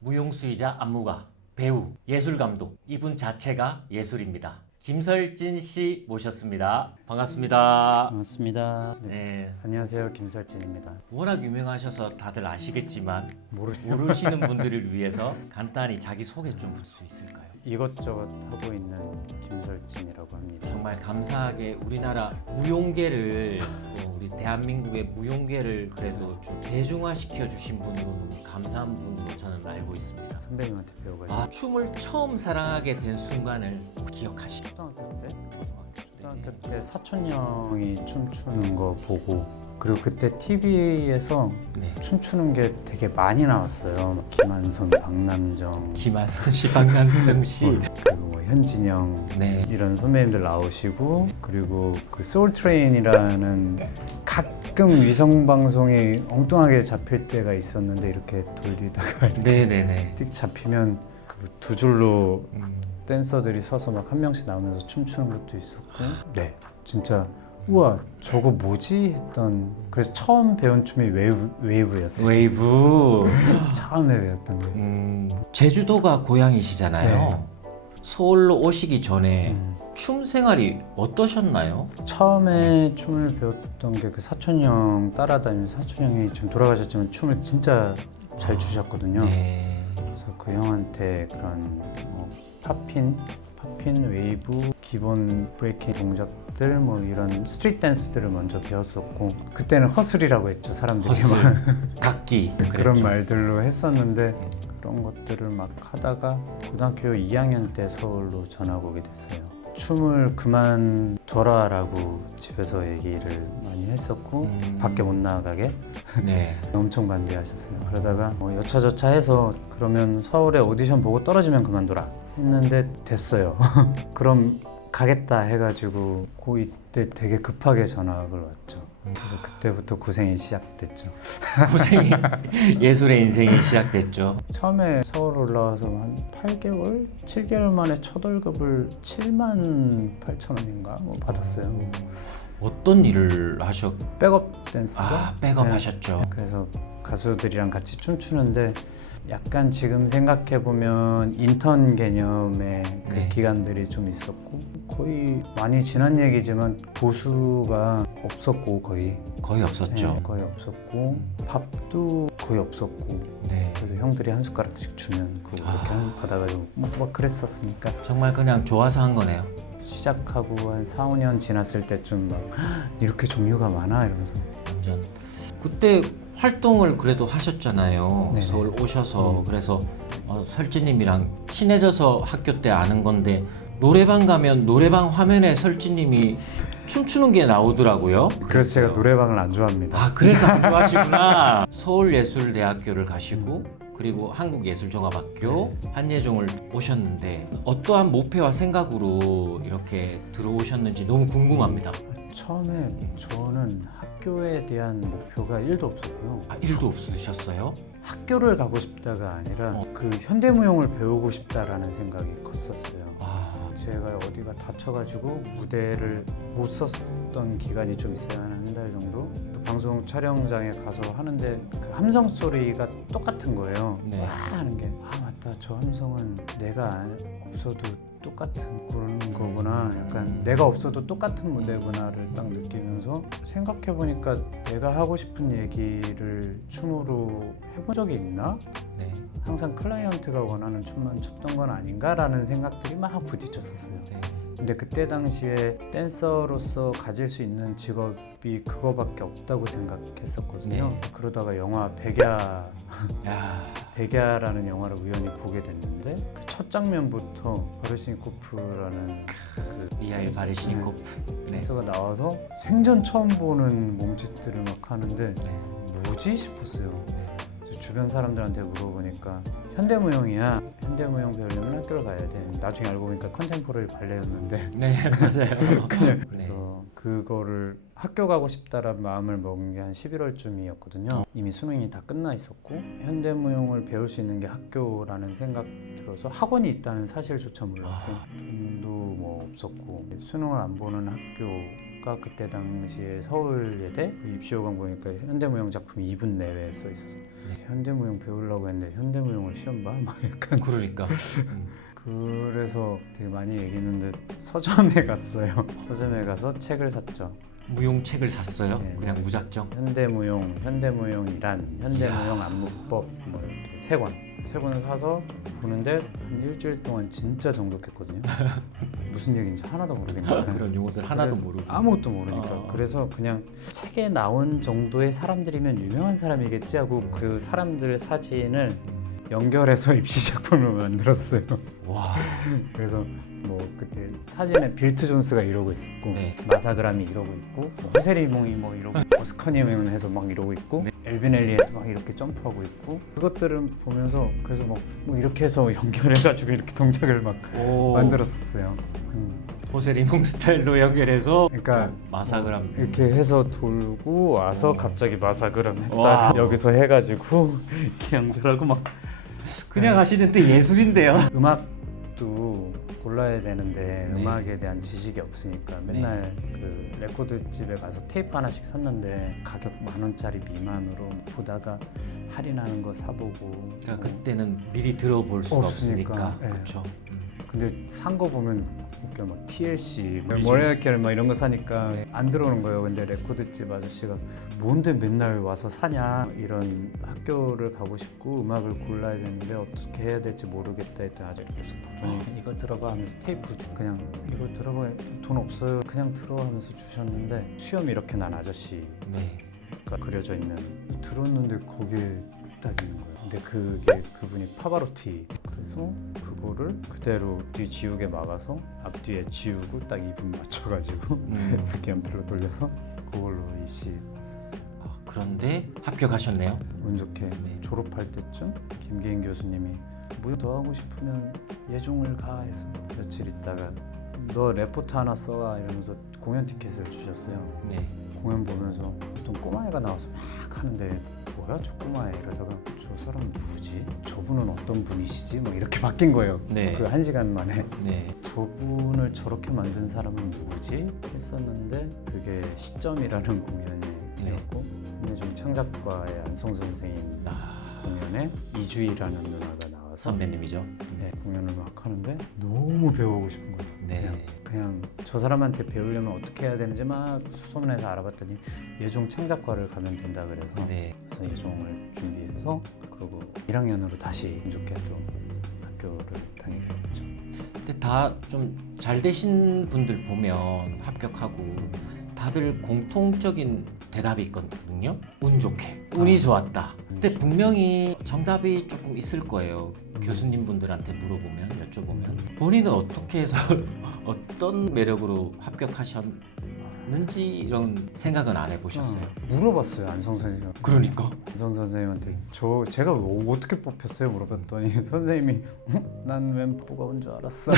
무용수이자 안무가, 배우, 예술감독, 이분 자체가 예술입니다. 김설진 씨 모셨습니다. 반갑습니다. 반갑습니다. 네, 안녕하세요. 김설진입니다. 워낙 유명하셔서 다들 아시겠지만 모르죠. 모르시는 분들을 위해서 간단히 자기 소개 좀 부를 수 있을까요? 이것저것 하고 있는 김설진이라고 합니다. 정말 감사하게 우리나라 무용계를 우리 대한민국의 무용계를 그래도 좀 대중화시켜 주신 분으로 너무 감사한 분으로 저는 알고 있습니다. 선배님한테 배워가지고 춤을 처음 사랑하게 된 순간을 기억하시죠? 초등학교 때? 초등학교 네. 때 사촌 형이 춤추는 거 보고 그리고 그때 TV에서 네. 춤추는 게 되게 많이 나왔어요. 김한선, 박남정, 김한선 씨, 박남정 씨, 그리고 뭐 현진영 네, 이런 선배님들 나오시고 그리고 그 소울트레인이라는 가끔 위성 방송이 엉뚱하게 잡힐 때가 있었는데 이렇게 돌리다가 네, 네, 네. 띡 잡히면 그 두 줄로 댄서들이 서서 막 한 명씩 나오면서 춤추는 것도 있었고 네 진짜 우와 저거 뭐지 했던 그래서 처음 배운 춤이 웨이브였어요. 웨이브. 처음에 배웠던 게 제주도가 고향이시잖아요. 네. 서울로 오시기 전에 음. 춤 생활이 어떠셨나요? 처음에 춤을 배웠던 게 그 사촌 형 따라다니면서 사촌 형이 지금 돌아가셨지만 춤을 진짜 잘 추셨거든요. 네. 그래서 그 형한테 그런 뭐 팝핀, 웨이브, 기본 브레이킹 동작들 뭐 이런 스트리트 댄스들을 먼저 배웠었고 그때는 허슬이라고 했죠 사람들이 허슬, 막 각기 그런 그랬죠. 말들로 했었는데 그런 것들을 막 하다가 고등학교 2학년 때 서울로 전학 오게 됐어요. 춤을 그만둬라라고 집에서 얘기를 많이 했었고 밖에 못 나가게 네. 엄청 반대하셨어요. 그러다가 뭐 여차저차 해서 그러면 서울에 오디션 보고 떨어지면 그만둬라 했는데 됐어요. 그럼 가겠다 해가지고 고2 때 되게 급하게 전학을 왔죠. 그래서 그때부터 고생이 시작됐죠. 고생이 예술의 인생이 시작됐죠. 처음에 서울 올라와서 한 8개월? 7개월 만에 첫 월급을 78,000원인가 뭐 받았어요. 어떤 일을 하셨? 백업 댄스가? 아, 백업 네. 하셨죠. 그래서 가수들이랑 같이 춤추는데 약간 지금 생각해보면 인턴 개념의 그 네. 기간들이 좀 있었고 거의 많이 지난 얘기지만 보수가 없었고 거의 없었죠. 네, 거의 없었고 밥도 거의 없었고 네. 그래서 형들이 한 숟가락씩 주면 그거 이렇게 받아가지고 막 그랬었으니까 정말 그냥 좋아서 한 거네요. 시작하고 한 4, 5년 지났을 때쯤 막 이렇게 종류가 많아 이러면서 완전 그때 활동을 그래도 하셨잖아요. 네네. 서울 오셔서 그래서 설진님이랑 친해져서 학교 때 아는 건데 노래방 가면 노래방 화면에 설진님이 춤추는 게 나오더라고요. 그래서 제가 노래방을 안 좋아합니다. 아, 그래서 안 좋아하시구나. 서울예술대학교를 가시고 그리고 한국예술종합학교 한예종을 오셨는데 어떠한 목표와 생각으로 이렇게 들어오셨는지 너무 궁금합니다. 처음에 저는 학교에 대한 목표가 1도 없었고요. 아, 일도 없으셨어요? 학교를 가고 싶다가 아니라 그 현대무용을 배우고 싶다라는 생각이 컸었어요. 아, 제가 어디가 다쳐가지고 무대를 못 썼던 기간이 좀 있어요. 한 달 정도. 그 방송 촬영장에 가서 하는데 그 함성 소리가 똑같은 거예요. 네. 와 하는 게 아 맞다 저 함성은 내가 없어도 똑같은 그런 거구나. 약간 내가 없어도 똑같은 무대구나를 딱 느끼면서 생각해보니까 내가 하고 싶은 얘기를 춤으로 해본 적이 있나? 네. 항상 클라이언트가 원하는 춤만 췄던 건 아닌가라는 생각들이 막 부딪혔었어요. 네. 근데 그때 당시에 댄서로서 가질 수 있는 직업이 그거밖에 없다고 생각했었거든요. 네. 그러다가 영화 야, 백야라는 영화를 우연히 보게 됐는데 그 첫 장면부터 바르시니코프라는 그 미하일 바르시니코프. 네. 댄서가 나와서 생전 처음 보는 몸짓들을 막 하는데 네. 뭐지 싶었어요. 네. 그래서 주변 사람들한테 물어보니까 현대무용이야. 현대무용 배우려면 학교를 가야 돼. 나중에 알고 보니까 컨템포러리 발레였는데 네, 맞아요. 그래서 그거를 학교 가고 싶다라는 마음을 먹은 게 한 11월쯤이었거든요. 이미 수능이 다 끝나 있었고 현대무용을 배울 수 있는 게 학교라는 생각 들어서 학원이 있다는 사실조차 몰랐고 돈도 뭐 없었고 수능을 안 보는 학교가 보니까 그때 당시에 서울예대 입시호강 보니까 현대무용 작품 2분 내외에 써 있어서 현대무용 배우려고 했는데 현대무용을 시험 봐? 막 약간 그러니까 그래서 되게 많이 얘기했는데 서점에 갔어요. 서점에 가서 책을 샀죠. 무용책을 샀어요? 네. 그냥 무작정? 현대무용, 현대무용이란, 현대무용 안무법 뭐 이렇게 세 권 사서 보는데 한 일주일 동안 진짜 정독했거든요. 무슨 얘기인지 하나도 모르겠는데 그런 용어들 하나도 그래서 모르고 아무것도 모르니까 그래서 그냥 책에 나온 정도의 사람들이면 유명한 사람이겠지 하고 그 사람들 사진을 연결해서 입시 작품을 만들었어요. 와. 그래서 뭐 그때 사진에 빌트 존스가 이러고 있었고 네. 마사그람이 이러고 있고 뭐 호세리몽이 뭐 이러고 오스카니엠 해서 막 이러고 있고 엘빈 엘리에서 막 이렇게 점프하고 있고 그것들을 보면서 그래서 뭐 이렇게 해서 연결해가지고 이렇게 동작을 막 오. 만들었었어요. 호세리몽 스타일로 연결해서 그러니까 마사그람 이렇게 해서 돌고 와서 갑자기 마사그람 했다 와. 여기서 해가지고 이렇게 연결하고 막 그냥 하시는데 예술인데요. 음악도 골라야 되는데 네. 음악에 대한 지식이 없으니까 맨날 그 레코드 집에 가서 테이프 하나씩 샀는데 가격 10,000원짜리 미만으로 보다가 할인하는 거 사보고 그러니까 그때는 미리 들어볼 수가 없으니까. 없으니까 네. 그렇죠. 근데 산 거 보면 웃겨 막 TLC, 그치. 머리알결 막 이런 거 사니까 네. 안 들어오는 거예요. 근데 레코드집 아저씨가 뭔데 맨날 와서 사냐 이런 학교를 가고 싶고 음악을 골라야 되는데 어떻게 해야 될지 모르겠다 했더니 아저씨 계속 보더니 이거 들어봐 하면서 테이프 그냥 이거 들어봐 돈 없어요 그냥 들어와 하면서 주셨는데 수염 이렇게 난 아저씨가 네. 그려져 있는 들었는데 거기에 딱 있는 거예요. 근데 그게 그분이 파바로티 그래서 그거를 그대로 뒤 지우개 막아서 앞뒤에 지우고 딱 2분 맞춰가지고 이렇게 연필로 돌려서 그걸로 입시 했었어요. 그런데 합격하셨네요. 운 좋게 네. 졸업할 때쯤 김계인 교수님이 무용 더 하고 싶으면 예종을 가 해서 며칠 있다가 너 레포트 하나 써와 이러면서 공연 티켓을 주셨어요. 네. 공연 보면서 어떤 꼬마애가 나와서 막 하는데 뭐야 저 꼬마애 이러다가 저 사람은 누구지? 저분은 어떤 분이시지? 막 이렇게 바뀐 거예요. 네. 그 1시간 만에 네. 저분을 저렇게 만든 사람은 누구지? 했었는데 그게 시점이라는 공연이었고 김예중 창작과의 안성 선생님 공연에 이주희라는 누나가 나와서 선배님이죠. 네, 공연을 막 하는데 너무 배우고 싶은 거예요. 네. 그냥 저 사람한테 배우려면 어떻게 해야 되는지 막 수소문해서 알아봤더니 예종 창작과를 가면 된다 그래서 네. 그래서 예종을 준비해서 그리고 1학년으로 다시 운 좋게 또 학교를 다니게 됐죠. 근데 다 좀 잘 되신 분들 보면 합격하고 다들 공통적인 대답이 있거든요. 운 좋게, 운이 좋았다. 근데 분명히 정답이 조금 있을 거예요. 교수님 분들한테 물어보면, 여쭤보면 본인은 어떻게 해서 어떤 매력으로 합격하셨는지 이런 생각은 안 해보셨어요? 물어봤어요 안성 선생님. 그러니까 안성 선생님한테 제가 어떻게 뽑혔어요 물어봤더니 선생님이 난 멘보가 온 줄 알았어.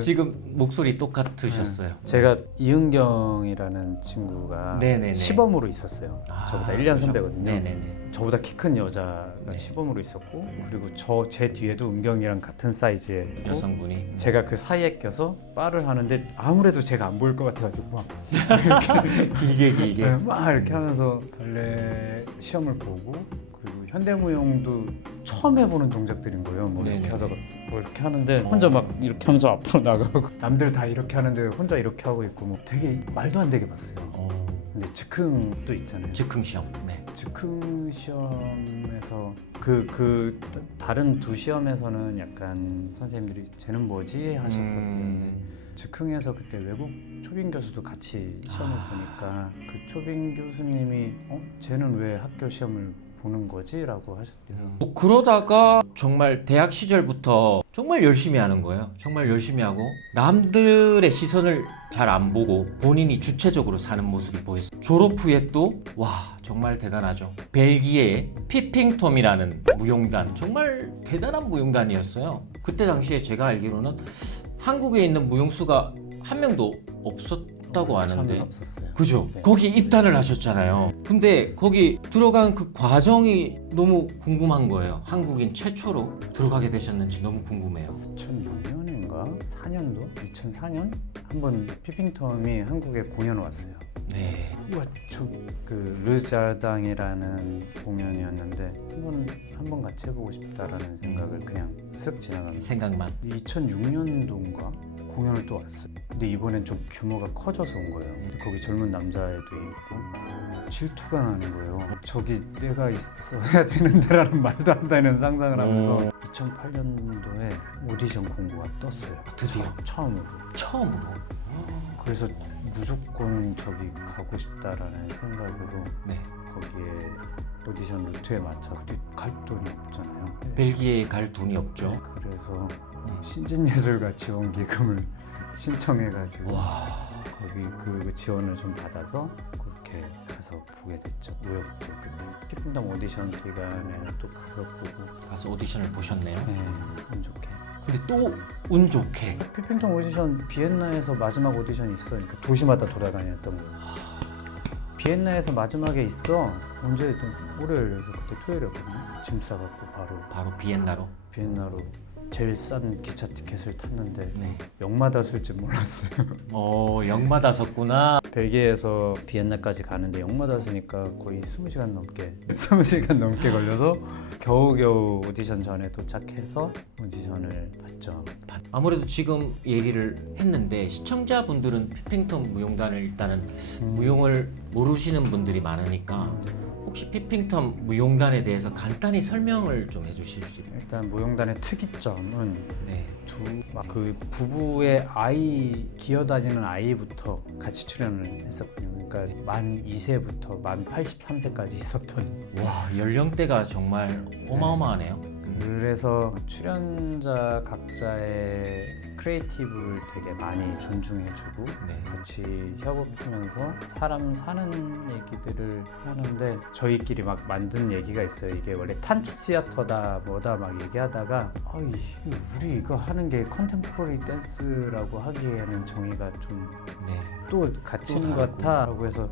지금 목소리 똑같으셨어요. 제가 이은경이라는 친구가 네네네. 시범으로 있었어요. 저보다 1년 그렇죠. 선배거든요. 네네네. 저보다 키 큰 여자가 네. 시범으로 있었고 그리고 제 뒤에도 은경이랑 같은 사이즈의 여성분이 제가 그 사이에 껴서 바를 하는데 아무래도 제가 안 보일 것 같아가지고 막 길게 막 이렇게 하면서 발레 시험을 보고 그리고 현대무용도 처음 해보는 동작들인 거예요. 뭐 이렇게 네네. 하다가 뭐 이렇게 하는데 혼자 막 이렇게 하면서 앞으로 나가고 남들 다 이렇게 하는데 혼자 이렇게 하고 있고 뭐 되게 말도 안 되게 봤어요. 근데 즉흥도 있잖아요. 즉흥 시험. 네. 즉흥 시험에서 그 다른 두 시험에서는 약간 선생님들이 쟤는 뭐지 하셨었는데 즉흥에서 그때 외국 초빙 교수도 같이 시험을 보니까 그 초빙 교수님이 쟤는 왜 학교 시험을 보는 거지? 라고 하셨대요. 뭐 그러다가 정말 대학 시절부터 정말 열심히 하는 거예요. 정말 열심히 하고 남들의 시선을 잘 안 보고 본인이 주체적으로 사는 모습이 보였어요. 졸업 후에 또 와 정말 대단하죠. 벨기에의 피핑톰이라는 무용단, 정말 대단한 무용단이었어요. 그때 당시에 제가 알기로는 한국에 있는 무용수가 한 명도 없었다고 아는데 없었어요. 그죠? 네. 거기 입단을 하셨잖아요. 근데 거기 들어간 그 과정이 너무 궁금한 거예요. 한국인 최초로 들어가게 되셨는지 너무 궁금해요. 2006년인가 4년도? 2004년? 한번 피핑텀이 한국에 공연 왔어요. 네. 우와, 그 르자르당이라는 공연이었는데 한번 같이 해보고 싶다라는 생각을 그냥 쓱 지나갑니다. 생각만. 2006년도인가 공연을 또 왔어요. 근데 이번엔 좀 규모가 커져서 온 거예요. 근데 거기 젊은 남자애도 있고 질투가 나는 거예요. 저기 내가 있어야 되는데라는 말도 안 되는 상상을 하면서 2008년도에 오디션 공고가 떴어요. 드디어 처음으로. 처음으로. 그래서 무조건 저기 가고 싶다라는 생각으로 네. 거기에 오디션 루트에 맞춰. 근데 갈 돈이 없잖아요. 벨기에에 갈 돈이 없죠. 그래서 신진예술가 지원기금을 신청해가지고 와. 거기 그 지원을 좀 받아서 그렇게 가서 보게 됐죠. 우여곡절 끝에 피핑덤 오디션 기간에 또 가서 보고 가서 오디션을 보셨네요. 네, 운 좋게. 근데 또 운 좋게 피핑덤 오디션 비엔나에서 마지막 오디션이 있어. 그러니까 도시마다 돌아다녔던 거. 비엔나에서 마지막에 있어. 언제 월요일에서 그때 토요일이었거든요. 짐 싸갖고 바로 비엔나로. 비엔나로 제일 싼 기차 티켓을 탔는데 네. 역마다 쓸 줄 몰랐어요. 역마다 섰구나. 벨기에에서 비엔나까지 가는데 역마다 쓰니까 거의 20시간 넘게 걸려서 겨우겨우 오디션 전에 도착해서 오디션을 봤죠. 아무래도 지금 얘기를 했는데 시청자분들은 피핑턴 무용단을 일단은 무용을 모르시는 분들이 많으니까 혹시 피핑턴 무용단에 대해서 간단히 설명을 좀 해주실 수 있나요? 일단 무용단의 특이점은 네. 그 부부의 아이 기어다니는 아이부터 같이 출연을 했었거든요. 그러니까 만 2세부터 만 83세까지 있었던. 와, 연령대가 정말 어마어마하네요. 그래서 출연자 각자의 크리에이티브를 되게 많이 존중해주고 네. 같이 협업하면서 사람 사는 얘기들을 하는데 저희끼리 막 만든 얘기가 있어요. 이게 원래 탄치 시어터다 뭐다 막 얘기하다가 우리 이거 하는 게 컨템포러리 댄스라고 하기에는 정의가 좀 또 네. 갇히는 또 것 같아라고 해서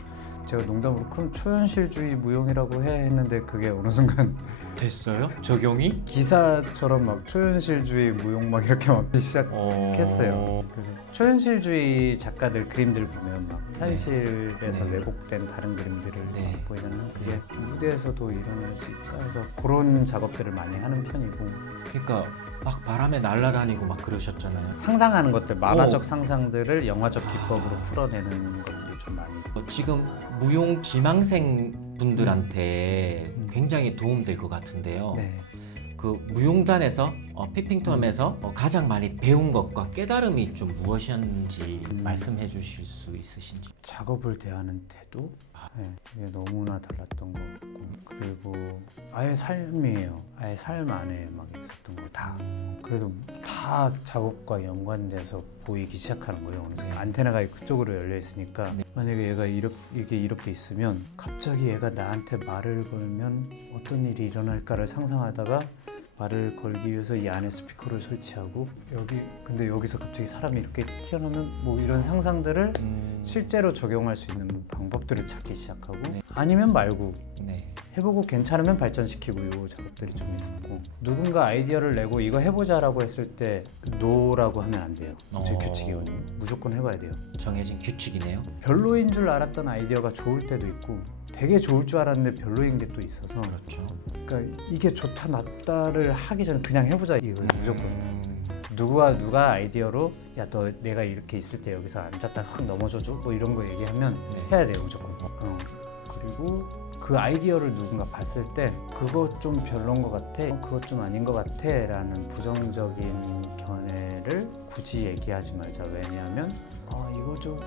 제가 농담으로 그럼 초현실주의 무용이라고 해 했는데 그게 어느 순간 됐어요? 적용이? 기사처럼 막 초현실주의 무용 막 이렇게 막 시작했어요. 그래서 초현실주의 작가들 그림들 보면 막 현실에서 네. 왜곡된 다른 그림들을 네. 막 보이잖아요. 그게 무대에서도 일어날 수 있죠. 그래서 그런 작업들을 많이 하는 편이고 그러니까 막 바람에 날아다니고 막 그러셨잖아요. 상상하는 것들, 만화적 상상들을 영화적 기법으로 풀어내는 것들이 좀 많이 지금 무용 지망생 분들한테 굉장히 도움될 것 같은데요. 네. 그 무용단에서 피핑텀에서 가장 많이 배운 것과 깨달음이 좀 무엇이었는지 말씀해 주실 수 있으신지. 작업을 대하는 태도? 네, 그게 너무나 달랐던 것 같고 그리고 아예 삶이에요. 아예 삶 안에 막 있었던 거 다. 그래도 다 작업과 연관돼서 보이기 시작하는 거예요. 어느 순간 안테나가 그쪽으로 열려 있으니까 만약에 얘가 이게 이렇게 있으면 갑자기 얘가 나한테 말을 걸면 어떤 일이 일어날까를 상상하다가 말을 걸기 위해서 이 안에 스피커를 설치하고 근데 여기서 갑자기 사람이 이렇게 튀어나오면 뭐 이런 상상들을 실제로 적용할 수 있는 방법들을 찾기 시작하고 네. 아니면 말고 네. 해보고 괜찮으면 발전시키고 이 작업들이 좀 있었고 누군가 아이디어를 내고 이거 해보자라고 했을 때 노라고 하면 안 돼요. 제 규칙이거든요. 무조건 해봐야 돼요. 정해진 규칙이네요. 별로인 줄 알았던 아이디어가 좋을 때도 있고 되게 좋을 줄 알았는데 별로인 게 또 있어서 그렇죠. 그러니까 이게 좋다 낫다를 하기 전에 그냥 해보자 이거예요. 무조건. 누가 아이디어로 야 너 내가 이렇게 있을 때 여기서 앉았다 확 넘어져줘 뭐 이런 거 얘기하면 네. 해야 돼요 무조건. 그리고 그 아이디어를 누군가 봤을 때 그거 좀 별론 것 같아 그거 좀 아닌 것 같아 라는 부정적인 견해를 굳이 얘기하지 말자. 왜냐하면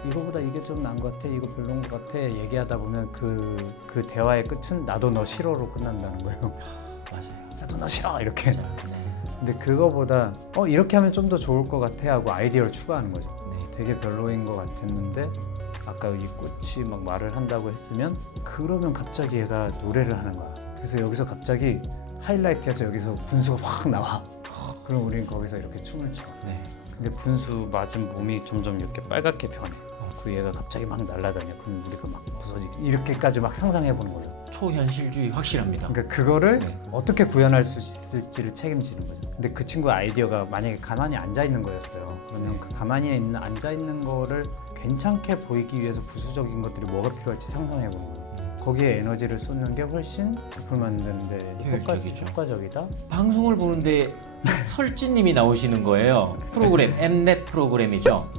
이거보다 이게 좀 나은 것 같아 이거 별론 것 같아 얘기하다 보면 그 대화의 끝은 나도 너 싫어로 끝난다는 거예요. 맞아요. 나도 너 싫어 이렇게. 네. 근데 그거보다 이렇게 하면 좀 더 좋을 것 같아 하고 아이디어를 추가하는 거죠. 네. 되게 별로인 것 같았는데 아까 이 꽃이 막 말을 한다고 했으면 그러면 갑자기 얘가 노래를 하는 거야. 그래서 여기서 갑자기 하이라이트해서 여기서 분수가 확 나와. 그럼 우린 거기서 이렇게 춤을 춰. 네. 근데 분수 맞은 몸이 점점 이렇게 빨갛게 변해. 그 얘가 갑자기 막 날아다녀. 그럼 우리가 막 부서지기 이렇게까지 막 상상해 보는 거죠. 초현실주의 확실합니다. 그러니까 그거를 네. 어떻게 구현할 수 있을지를 책임지는 거죠. 근데 그 친구 아이디어가 만약에 가만히 앉아 있는 거였어요. 그러면 네. 그 가만히 앉아 있는 거를 괜찮게 보이기 위해서 부수적인 것들이 뭐가 필요할지 상상해 보는 거예요. 거기에 에너지를 쏟는 게 훨씬 제품 만드는데 효율적이죠. 효과적이다. 방송을 보는데 설진님이 나오시는 거예요. 프로그램 엠넷 프로그램이죠.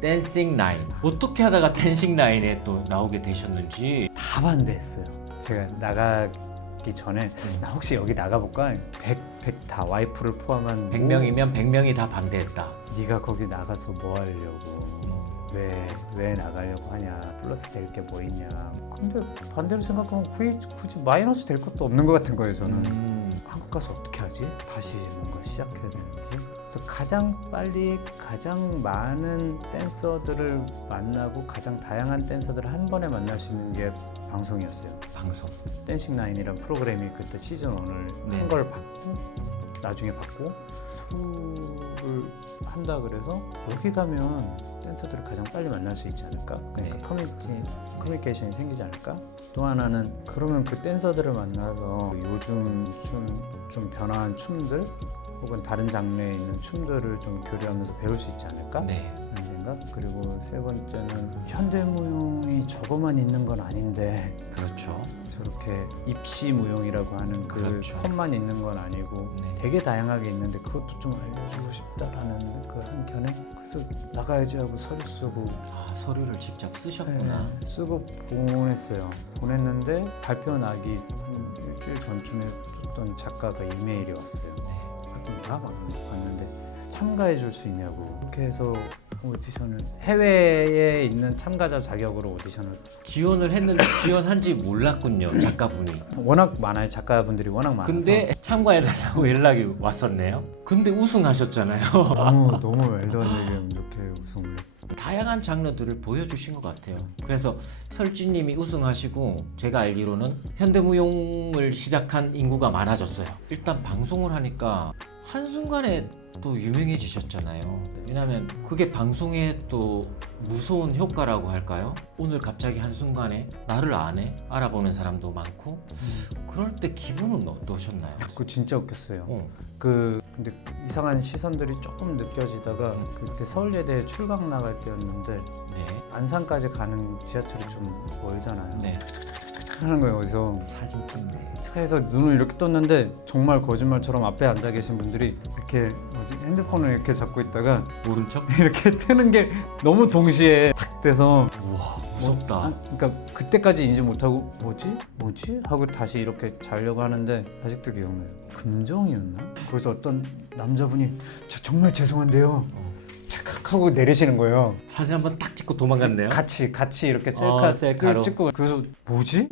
댄싱 라인. 어떻게 하다가 댄싱 라인에 또 나오게 되셨는지. 다 반대했어요. 제가 나가기 전에 나 혹시 여기 나가볼까? 100 다 와이프를 포함한 100명이면 100명이 다 반대했다. 네가 거기 나가서 뭐 하려고 왜 나가려고 하냐, 플러스 될 게 뭐 있냐. 근데 반대로 생각하면 굳이 마이너스 될 것도 없는 것 같은 거예요. 저는 한국 가서 어떻게 하지? 다시 뭔가 시작해야 되는지. 그래서 가장 빨리 가장 많은 댄서들을 만나고 가장 다양한 댄서들을 한 번에 만날 수 있는 게 방송이었어요. 방송. 댄싱 라인이란 프로그램이 그때 시즌 1을 네. 한 걸 받고 나중에 받고 2를 한다 그래서 여기 가면 댄서들을 가장 빨리 만날 수 있지 않을까? 그러니까 네. 커뮤니케이션이 생기지 않을까? 또 하나는 그러면 그 댄서들을 만나서 요즘 좀 변화한 춤들 혹은 다른 장르에 있는 춤들을 좀 교류하면서 배울 수 있지 않을까? 네. 하는 생각. 그리고 세 번째는 현대무용이 저거만 있는 건 아닌데 그렇죠. 저렇게 입시무용이라고 하는 그 그렇죠. 컷만 있는 건 아니고 네. 되게 다양하게 있는데 그것도 좀 알려주고 싶다라는 그 한켠에 그래서 나가야지 하고 서류 쓰고 아, 서류를 직접 쓰셨구나. 쓰고 보냈어요. 보냈는데 발표 나기 한 일주일 전쯤에 어떤 작가가 이메일이 왔어요. 네. 막 봤는데 참가해 줄 수 있냐고. 그렇게 해서 오디션을 해외에 있는 참가자 자격으로 오디션을 지원을 했는데 지원한지 몰랐군요. 작가분이. 워낙 많아요. 작가분들이 워낙 많아서. 근데 참가해달라고 연락이 왔었네요. 근데 우승하셨잖아요. 너무 웰던 얘기하면 이렇게 우승을 했고. 다양한 장르들을 보여주신 것 같아요. 그래서 설진님이 우승하시고 제가 알기로는 현대무용을 시작한 인구가 많아졌어요. 일단 방송을 하니까 한순간에 또 유명해지셨잖아요. 왜냐면 그게 방송에 또 무서운 효과라고 할까요? 오늘 갑자기 한순간에 나를 아네? 알아보는 사람도 많고 그럴 때 기분은 어떠셨나요? 그거 진짜 웃겼어요. 어. 근데 이상한 시선들이 조금 느껴지다가 그때 서울예대 출강 나갈 때였는데 네. 안산까지 가는 지하철이 좀 멀잖아요. 네. 하는 거예요. 어디서 사진 찍네. 차에서 눈을 이렇게 떴는데 정말 거짓말처럼 앞에 앉아 계신 분들이 이렇게 핸드폰을 이렇게 잡고 있다가 모른 척? 이렇게 뜨는 게 너무 동시에 탁 돼서 우와 무섭다. 그러니까 그때까지 인지 못하고 뭐지 하고 다시 이렇게 자려고 하는데 아직도 기억나요. 금정이었나? 그래서 어떤 남자분이 저 정말 죄송한데요. 착각 하고 내리시는 거예요. 사진 한번 딱 찍고 도망갔네요. 같이 이렇게 셀카 셀카로. 찍고 그래서 뭐지?